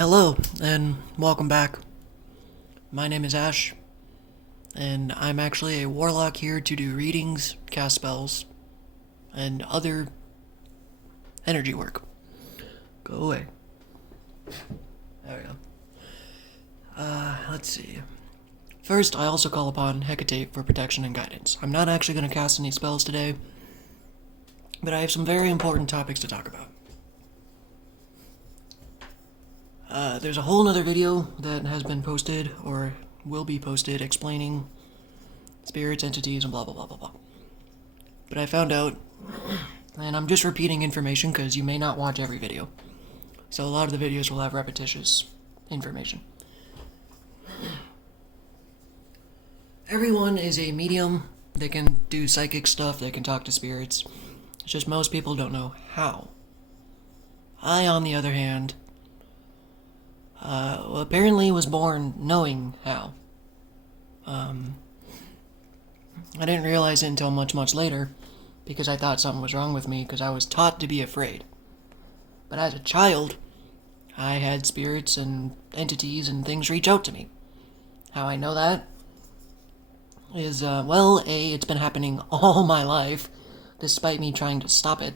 Hello, and welcome back. My name is Ash, and I'm actually a warlock here to do readings, cast spells, and other energy work. Go away. There we go. Let's see. First, I also call upon Hecate for protection and guidance. I'm not actually going to cast any spells today, but I have some very important topics to talk about. There's a whole nother video that has been posted, or will be posted, explaining spirits, entities, and blah blah blah blah blah. But I found out, and I'm just repeating information because you may not watch every video. So a lot of the videos will have repetitious information. Everyone is a medium. They can do psychic stuff, they can talk to spirits. It's just most people don't know how. I, on the other hand, apparently was born knowing how. I didn't realize it until much, much later, because I thought something was wrong with me, because I was taught to be afraid. But as a child, I had spirits and entities and things reach out to me. How I know that is, A, it's been happening all my life, despite me trying to stop it.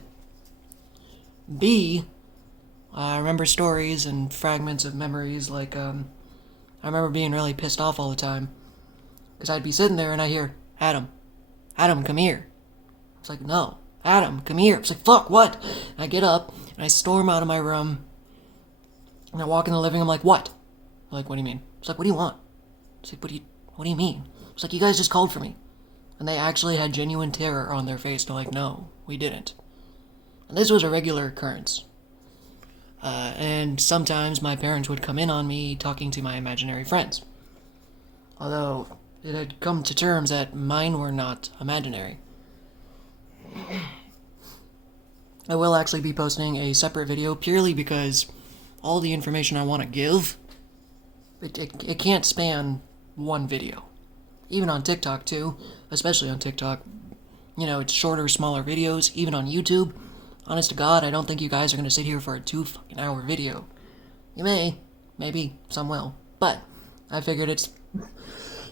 B, I remember stories and fragments of memories, like, I remember being really pissed off all the time. Because I'd be sitting there and I hear, Adam, come here. It's like, no, Adam, come here. It's like, fuck, what? And I get up, and I storm out of my room, and I walk in the living room, I'm like, what? They're like, what do you mean? It's like, what do you want? It's like, what do you mean? It's like, you guys just called for me. And they actually had genuine terror on their face. They're like, no, we didn't. And this was a regular occurrence. And sometimes my parents would come in on me talking to my imaginary friends. Although it had come to terms that mine were not imaginary. I will actually be posting a separate video purely because all the information I want to give, it can't span one video. Even on TikTok too, especially on TikTok. You know, it's shorter, smaller videos, even on YouTube. Honest to God, I don't think you guys are going to sit here for a 2-fucking-hour video. You may, maybe, some will. But, I figured it's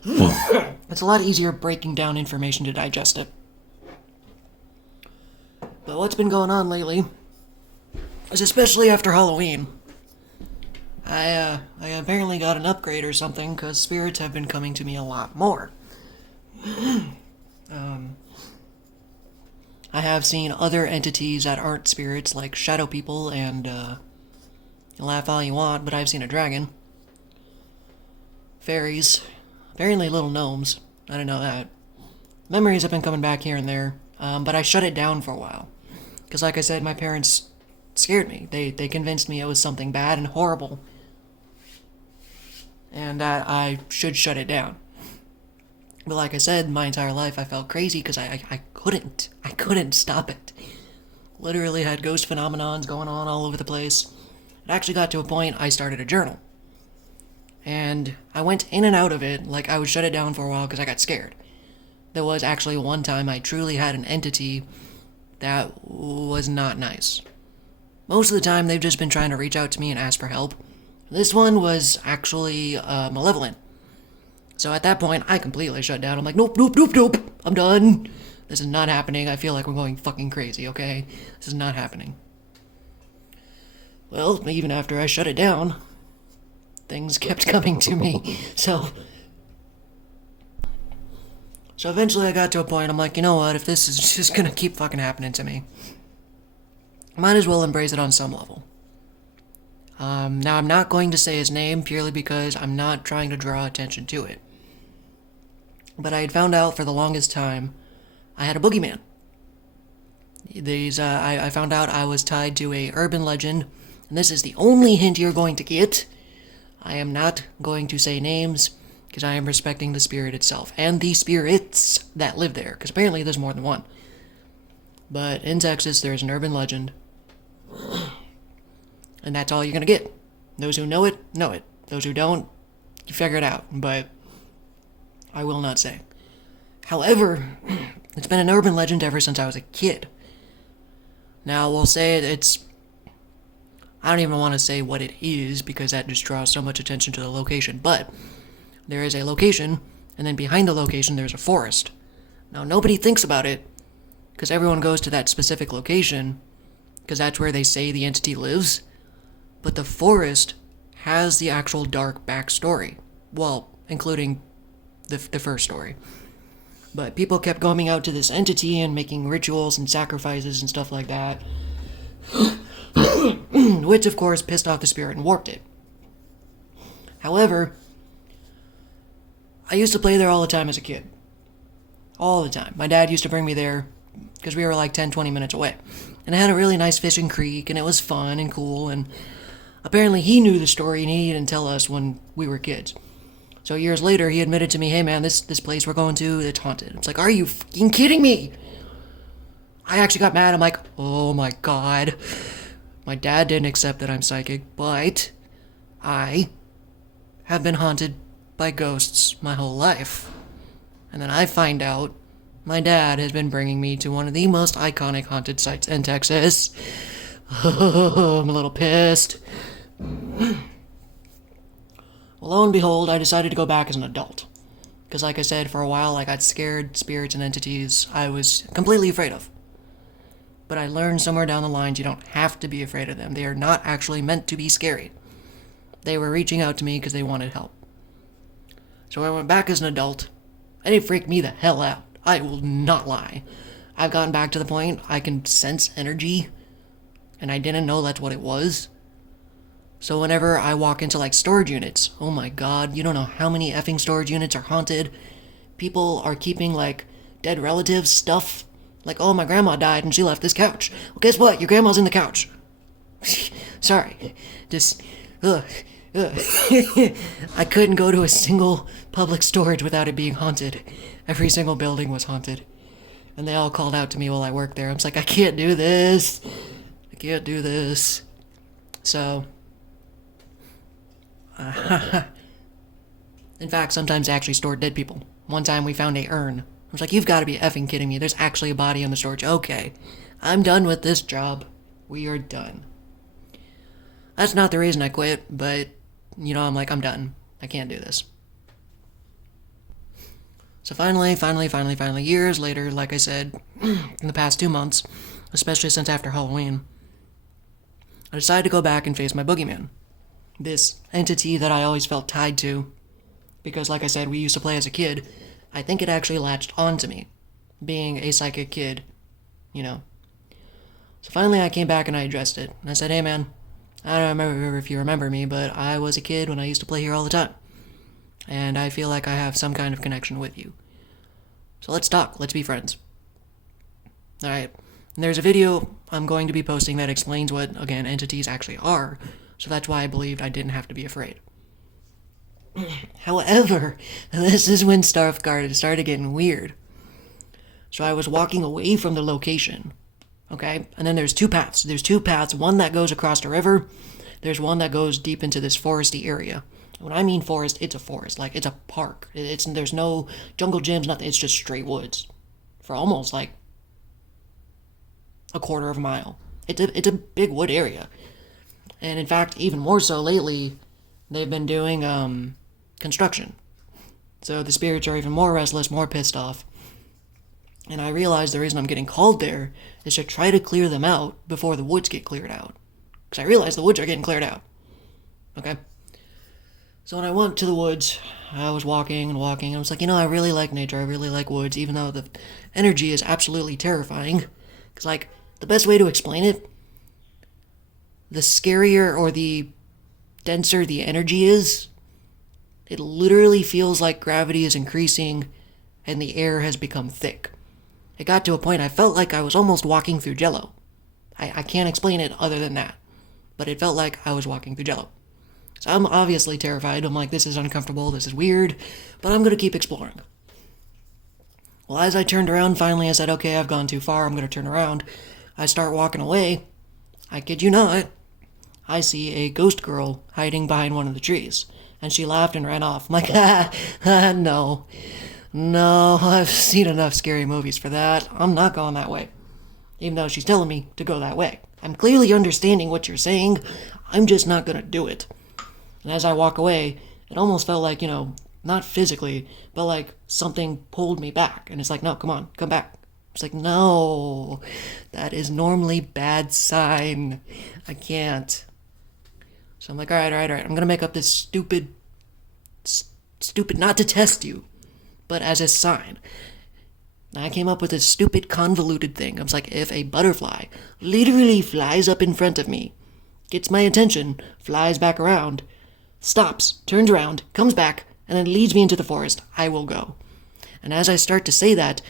a lot easier breaking down information to digest it. But what's been going on lately is, especially after Halloween, I apparently got an upgrade or something, because spirits have been coming to me a lot more. I have seen other entities that aren't spirits, like shadow people, and, laugh all you want, but I've seen a dragon. Fairies. Apparently little gnomes. I didn't know that. Memories have been coming back here and there, but I shut it down for a while. Because like I said, my parents scared me. They convinced me it was something bad and horrible. And that I should shut it down. But like I said, my entire life I felt crazy because I couldn't stop it. Literally had ghost phenomenons going on all over the place. It actually got to a point I started a journal. And I went in and out of it, like I would shut it down for a while because I got scared. There was actually one time I truly had an entity that was not nice. Most of the time they've just been trying to reach out to me and ask for help. This one was actually malevolent. So at that point, I completely shut down. I'm like, nope. I'm done. This is not happening. I feel like we're going fucking crazy, okay? This is not happening. Well, even after I shut it down, things kept coming to me. So eventually I got to a point, I'm like, you know what? If this is just gonna keep fucking happening to me, might as well embrace it on some level. Now I'm not going to say his name purely because I'm not trying to draw attention to it. But I had found out for the longest time I had a boogeyman. I found out I was tied to a urban legend, and this is the only hint you're going to get. I am not going to say names because I am respecting the spirit itself and the spirits that live there, because apparently there's more than one. But in Texas, there's an urban legend. And that's all you're gonna get. Those who know it, know it. Those who don't, you figure it out. But I will not say. However, it's been an urban legend ever since I was a kid. Now, we'll say it's I don't even want to say what it is because that just draws so much attention to the location, but there is a location, and then behind the location there's a forest. Now, nobody thinks about it because everyone goes to that specific location because that's where they say the entity lives, but the forest has the actual dark backstory. Well, including the first story. But people kept going out to this entity and making rituals and sacrifices and stuff like that. Which, of course, pissed off the spirit and warped it. However, I used to play there all the time as a kid. All the time. My dad used to bring me there because we were like 10, 20 minutes away. And it had a really nice fishing creek, and it was fun and cool, and apparently he knew the story and he didn't tell us when we were kids. So years later, he admitted to me, hey man, this place we're going to, it's haunted. It's like, are you fucking kidding me? I actually got mad. I'm like, oh my god. My dad didn't accept that I'm psychic, but I have been haunted by ghosts my whole life. And then I find out my dad has been bringing me to one of the most iconic haunted sites in Texas. I'm a little pissed. Well, lo and behold, I decided to go back as an adult. Because like I said, for a while I got scared spirits and entities I was completely afraid of. But I learned somewhere down the line you don't have to be afraid of them. They are not actually meant to be scary. They were reaching out to me because they wanted help. So I went back as an adult, and it freaked me the hell out. I will not lie. I've gotten back to the point I can sense energy, and I didn't know that's what it was. So whenever I walk into like storage units, oh my god, you don't know how many effing storage units are haunted. People are keeping like dead relatives stuff. Like, oh, my grandma died and she left this couch. Well, guess what? Your grandma's in the couch. Sorry. Just, ugh. I couldn't go to a single public storage without it being haunted. Every single building was haunted. And they all called out to me while I worked there. I was like, I can't do this. I can't do this. So, in fact, sometimes they actually stored dead people. One time we found a urn. I was like, you've got to be effing kidding me. There's actually a body in the storage. Okay, I'm done with this job. We are done. That's not the reason I quit, but, I'm like, I'm done. I can't do this. So finally, years later, like I said, in the past 2 months, especially since after Halloween, I decided to go back and face my boogeyman. This entity that I always felt tied to, because like I said, we used to play as a kid. I think it actually latched onto me, being a psychic kid, So finally I came back and I addressed it. And I said, hey man, I don't remember if you remember me, but I was a kid when I used to play here all the time. And I feel like I have some kind of connection with you. So let's talk, let's be friends. Alright, there's a video I'm going to be posting that explains what, again, entities actually are. So that's why I believed I didn't have to be afraid. However, this is when stuff started getting weird. So I was walking away from the location, okay? And then there's two paths. There's two paths, one that goes across a river. There's one that goes deep into this foresty area. When I mean forest, it's a forest. Like, it's a park. There's no jungle gyms, nothing. It's just straight woods for almost, like, a quarter of a mile. It's a big wood area. And in fact, even more so lately, they've been doing, construction. So the spirits are even more restless, more pissed off. And I realized the reason I'm getting called there is to try to clear them out before the woods get cleared out. Because I realize the woods are getting cleared out. Okay? So when I went to the woods, I was walking and walking. I was like, I really like nature. I really like woods, even though the energy is absolutely terrifying. Because, like, the best way to explain it, the scarier or the denser the energy is, it literally feels like gravity is increasing and the air has become thick. It got to a point I felt like I was almost walking through Jell-O. I can't explain it other than that. But it felt like I was walking through Jell-O. So I'm obviously terrified. I'm like, this is uncomfortable, this is weird, but I'm going to keep exploring. Well, as I turned around, finally I said, okay, I've gone too far, I'm going to turn around. I start walking away. I kid you not, I see a ghost girl hiding behind one of the trees. And she laughed and ran off. I'm like, no, I've seen enough scary movies for that. I'm not going that way. Even though she's telling me to go that way. I'm clearly understanding what you're saying. I'm just not gonna do it. And as I walk away, it almost felt like, not physically, but like something pulled me back. And it's like, no, come on, come back. It's like, no, that is normally bad sign. I can't. So I'm like, all right. I'm going to make up this stupid, not to test you, but as a sign. I came up with this stupid convoluted thing. I was like, if a butterfly literally flies up in front of me, gets my attention, flies back around, stops, turns around, comes back, and then leads me into the forest, I will go. And as I start to say that,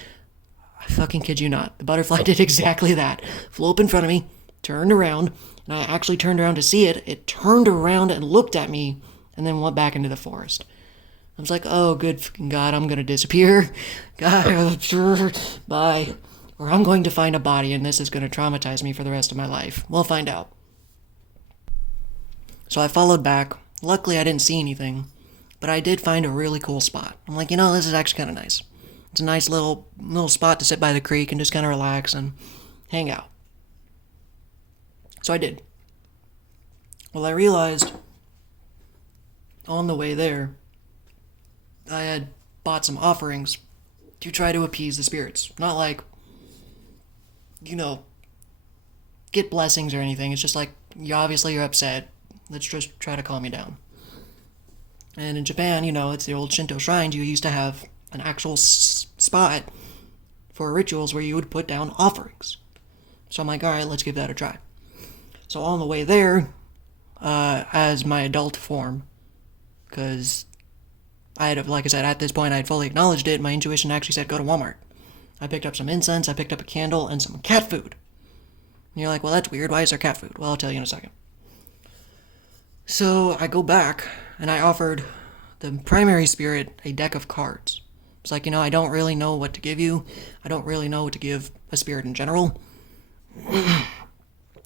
I fucking kid you not, the butterfly did exactly that. Flew up in front of me, turned around, and I actually turned around to see it. It turned around and looked at me, and then went back into the forest. I was like, oh, good fucking God, I'm gonna disappear. God, sure, bye. Or I'm going to find a body, and this is gonna traumatize me for the rest of my life. We'll find out. So I followed back. Luckily, I didn't see anything, but I did find a really cool spot. I'm like, this is actually kind of nice. It's a nice little spot to sit by the creek and just kind of relax and hang out. So I did. Well, I realized on the way there, I had bought some offerings to try to appease the spirits. Not like, get blessings or anything. It's just like, you're upset. Let's just try to calm you down. And in Japan, it's the old Shinto shrines. You used to have an actual spot for rituals where you would put down offerings. So I'm like, all right, let's give that a try. So on the way there, as my adult form, because like I said, at this point I had fully acknowledged it, my intuition actually said go to Walmart. I picked up some incense, I picked up a candle, and some cat food. And you're like, well, that's weird. Why is there cat food? Well, I'll tell you in a second. So I go back, and I offered the primary spirit a deck of cards. It's like, I don't really know what to give you. I don't really know what to give a spirit in general.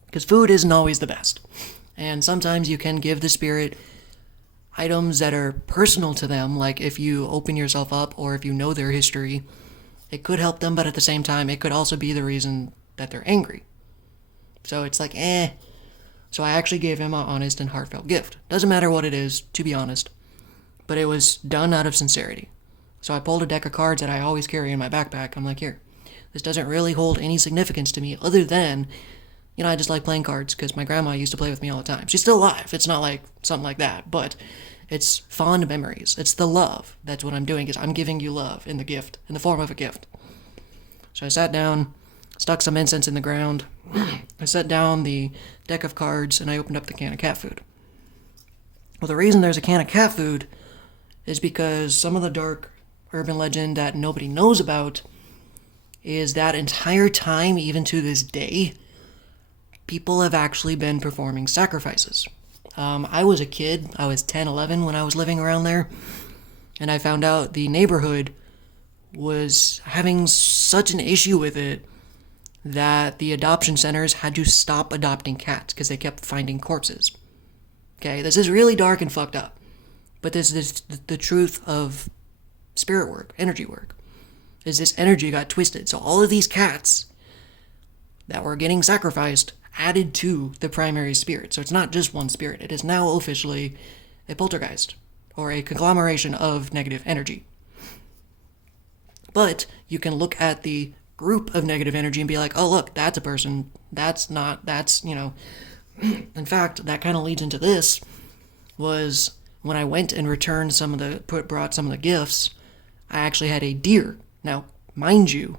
Because food isn't always the best. And sometimes you can give the spirit items that are personal to them, like if you open yourself up or if you know their history, it could help them, but at the same time, it could also be the reason that they're angry. So it's like, So I actually gave him an honest and heartfelt gift. Doesn't matter what it is, to be honest, but it was done out of sincerity. So I pulled a deck of cards that I always carry in my backpack. I'm like, here, this doesn't really hold any significance to me other than, I just like playing cards because my grandma used to play with me all the time. She's still alive. It's not like something like that, but it's fond memories. It's the love. That's what I'm doing, is I'm giving you love in the form of a gift. So I sat down, stuck some incense in the ground. I set down the deck of cards, and I opened up the can of cat food. Well, the reason there's a can of cat food is because some of the dark urban legend that nobody knows about is that entire time, even to this day, people have actually been performing sacrifices. I was a kid. I was 10, 11 when I was living around there, and I found out the neighborhood was having such an issue with it that the adoption centers had to stop adopting cats because they kept finding corpses. Okay, this is really dark and fucked up, but this is the truth of spirit work, energy work, is this energy got twisted. So all of these cats that were getting sacrificed added to the primary spirit. So it's not just one spirit. It is now officially a poltergeist, or a conglomeration of negative energy. But you can look at the group of negative energy and be like, oh, look, that's a person. That's not, that's, In fact, that kind of leads into this, was when I went and returned brought some of the gifts, I actually had a deer. Now, mind you,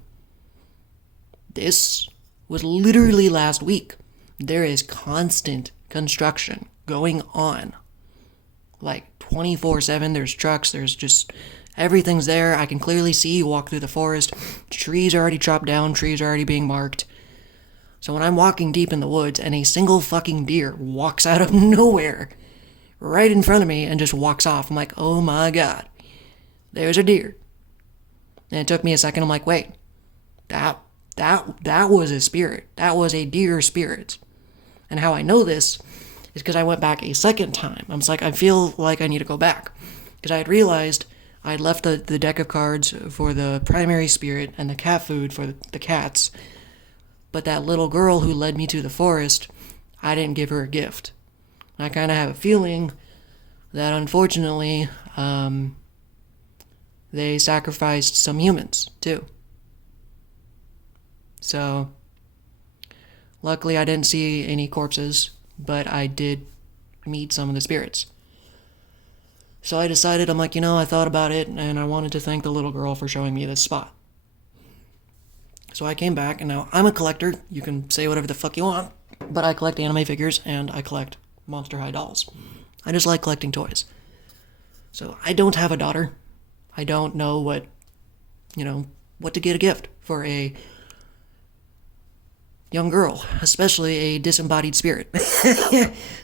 this was literally last week. There is constant construction going on. Like 24/7, there's trucks, there's just, everything's there. I can clearly see you walk through the forest. Trees are already chopped down, trees are already being marked. So when I'm walking deep in the woods and a single fucking deer walks out of nowhere right in front of me and just walks off, I'm like, oh my God, there's a deer. And it took me a second. I'm like, wait, that was a spirit. That was a deer spirit. And how I know this is because I went back a second time. I was like, I feel like I need to go back. Because I had realized I had left the deck of cards for the primary spirit and the cat food for the cats. But that little girl who led me to the forest, I didn't give her a gift. I kind of have a feeling that unfortunately, they sacrificed some humans too. So, luckily I didn't see any corpses, but I did meet some of the spirits. So I decided, I'm like, I thought about it, and I wanted to thank the little girl for showing me this spot. So I came back, and now I'm a collector. You can say whatever the fuck you want, but I collect anime figures, and I collect Monster High dolls. I just like collecting toys. So I don't have a daughter. I don't know what to get a gift for a young girl, especially a disembodied spirit.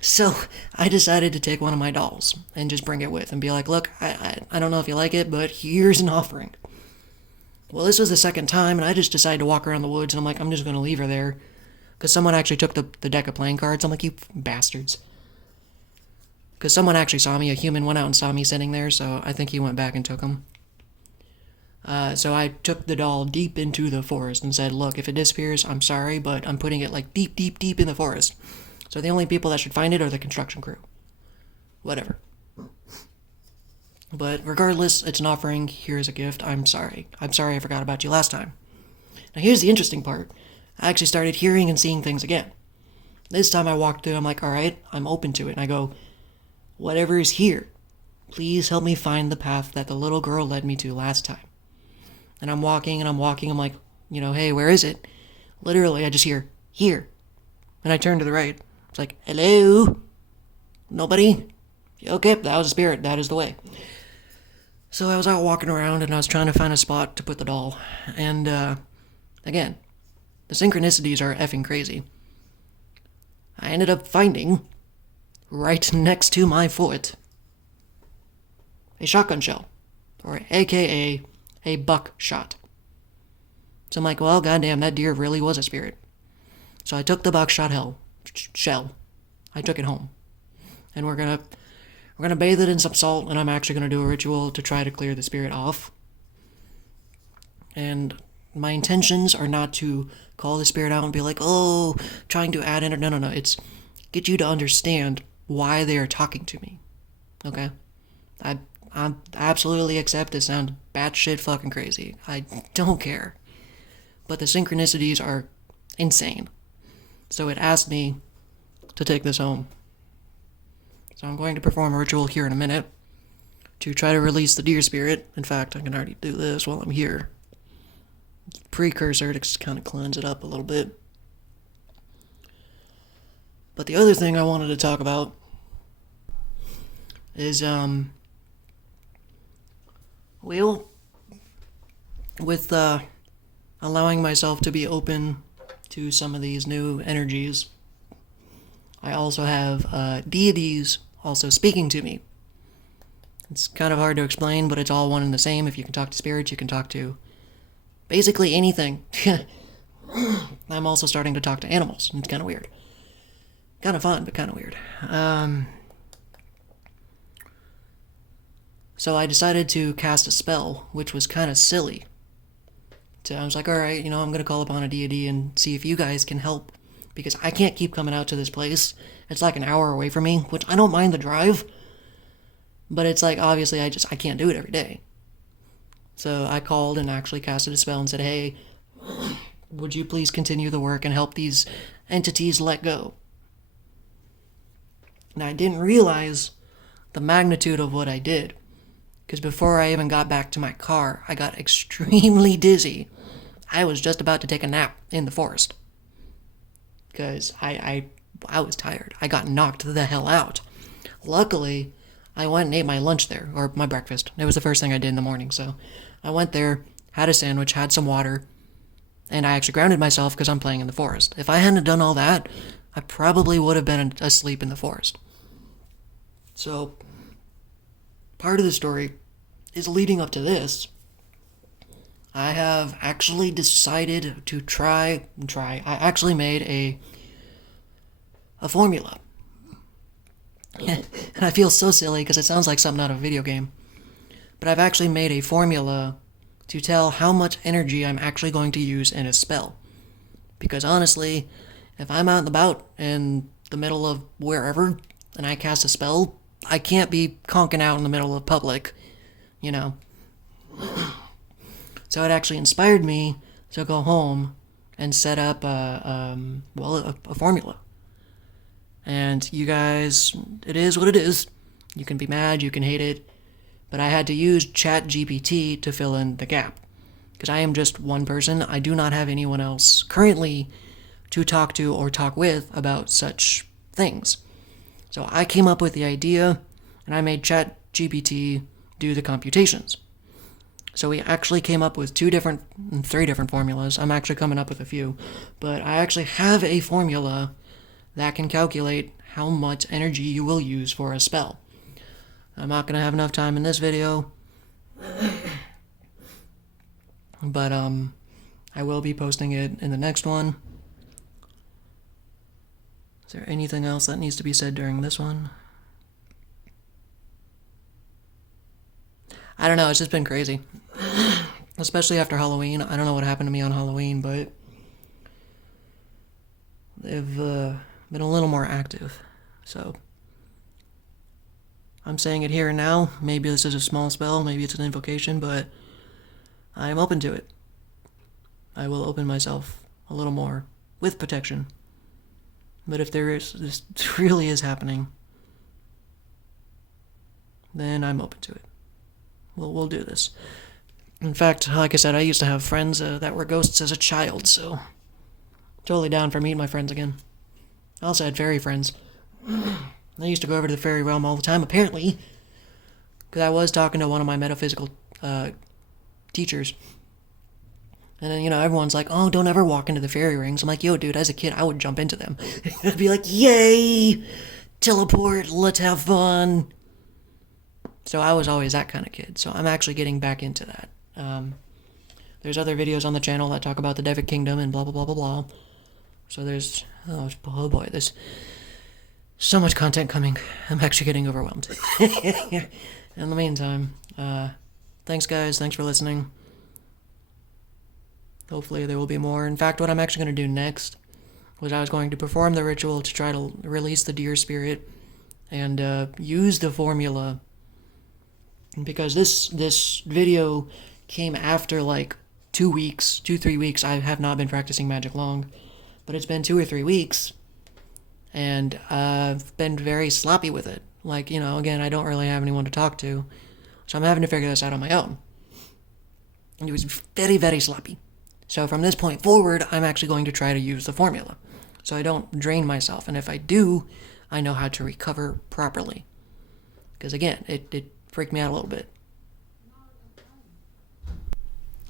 So I decided to take one of my dolls and just bring it with and be like, look, I don't know if you like it, but here's an offering. Well, this was the second time, and I just decided to walk around the woods, and I'm like, I'm just going to leave her there. Because someone actually took the deck of playing cards. I'm like, you bastards. Because someone actually saw me. A human went out and saw me sitting there, so I think he went back and took them. So I took the doll deep into the forest and said, look, if it disappears, I'm sorry, but I'm putting it like deep, deep, deep in the forest. So the only people that should find it are the construction crew. Whatever. But regardless, it's an offering. Here's a gift. I'm sorry. I'm sorry I forgot about you last time. Now here's the interesting part. I actually started hearing and seeing things again. This time I walked through, I'm like, alright, I'm open to it. And I go, whatever is here, please help me find the path that the little girl led me to last time. And I'm walking, I'm like, hey, where is it? Literally, I just hear, here. And I turn to the right. It's like, hello? Nobody? Okay, that was a spirit. That is the way. So I was out walking around, and I was trying to find a spot to put the doll. And, again, the synchronicities are effing crazy. I ended up finding, right next to my foot, a shotgun shell. Or AKA a buckshot. So I'm like, well, goddamn, that deer really was a spirit. So I took the buckshot shell. I took it home. And we're gonna bathe it in some salt, and I'm actually gonna do a ritual to try to clear the spirit off. And my intentions are not to call the spirit out and be like, oh, trying to add in. No. It's get you to understand why they are talking to me. Okay? I absolutely accept this sounds batshit fucking crazy. I don't care. But the synchronicities are insane. So it asked me to take this home. So I'm going to perform a ritual here in a minute to try to release the deer spirit. In fact, I can already do this while I'm here. Precursor to just kind of cleanse it up a little bit. But the other thing I wanted to talk about is, with allowing myself to be open to some of these new energies, I also have deities also speaking to me. It's kind of hard to explain, but it's all one and the same. If you can talk to spirits, you can talk to basically anything. I'm also starting to talk to animals. It's kind of weird. Kind of fun, but kind of weird. So I decided to cast a spell, which was kind of silly. So I was like, alright, I'm going to call upon a deity and see if you guys can help. Because I can't keep coming out to this place. It's like an hour away from me, which I don't mind the drive. But it's like, obviously, I can't do it every day. So I called and actually casted a spell and said, hey, would you please continue the work and help these entities let go? Now, I didn't realize the magnitude of what I did. Because before I even got back to my car, I got extremely dizzy. I was just about to take a nap in the forest. Because I was tired. I got knocked the hell out. Luckily, I went and ate my lunch there, or my breakfast. It was the first thing I did in the morning, so I went there, had a sandwich, had some water, and I actually grounded myself because I'm playing in the forest. If I hadn't done all that, I probably would have been asleep in the forest. So, part of the story is leading up to this. I have actually decided to try. I actually made a formula. And I feel so silly because it sounds like something out of a video game. But I've actually made a formula to tell how much energy I'm actually going to use in a spell. Because honestly, if I'm out and about in the middle of wherever, and I cast a spell, I can't be conking out in the middle of public, you know. So it actually inspired me to go home and set up a formula. And you guys, it is what it is. You can be mad, you can hate it, but I had to use ChatGPT to fill in the gap. Because I am just one person. I do not have anyone else currently to talk to or talk with about such things. So I came up with the idea, and I made ChatGPT do the computations. So we actually came up with three different formulas. I'm actually coming up with a few, but I actually have a formula that can calculate how much energy you will use for a spell. I'm not going to have enough time in this video, but I will be posting it in the next one. Is there anything else that needs to be said during this one? I don't know, it's just been crazy. Especially after Halloween. I don't know what happened to me on Halloween, but they've been a little more active. So I'm saying it here and now. Maybe this is a small spell, maybe it's an invocation, but I'm open to it. I will open myself a little more with protection. But if this really is happening, then I'm open to it. We'll do this. In fact, like I said, I used to have friends that were ghosts as a child, so totally down for meeting my friends again. I also had fairy friends. I used to go over to the fairy realm all the time, apparently, because I was talking to one of my metaphysical teachers. And then, everyone's like, oh, don't ever walk into the fairy rings. I'm like, yo, dude, as a kid, I would jump into them. I'd be like, yay, teleport, let's have fun. So I was always that kind of kid. So I'm actually getting back into that. There's other videos on the channel that talk about the Devic Kingdom and blah, blah, blah, blah, blah. So there's, oh boy, there's so much content coming. I'm actually getting overwhelmed. In the meantime, thanks guys, thanks for listening. Hopefully there will be more. In fact, what I'm actually going to do next was I was going to perform the ritual to try to release the deer spirit and use the formula, because this video came after like 3 weeks. I have not been practicing magic long, but it's been 2 or 3 weeks, and I've been very sloppy with it. Like, again, I don't really have anyone to talk to, so I'm having to figure this out on my own. And it was very, very sloppy. So from this point forward, I'm actually going to try to use the formula, so I don't drain myself. And if I do, I know how to recover properly. Because again, it freaked me out a little bit.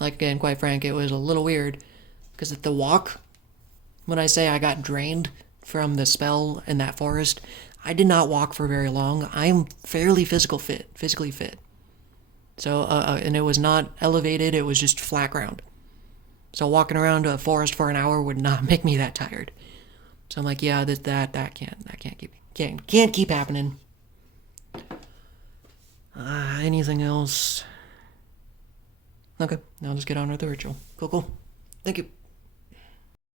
Like, again, quite frank, it was a little weird, because at the walk, when I say I got drained from the spell in that forest, I did not walk for very long. I'm fairly physically fit. So, and it was not elevated, it was just flat ground. So walking around a forest for an hour would not make me that tired. So I'm like, yeah, that can't keep happening. Anything else? Okay, now let's get on with the ritual. Cool. Thank you.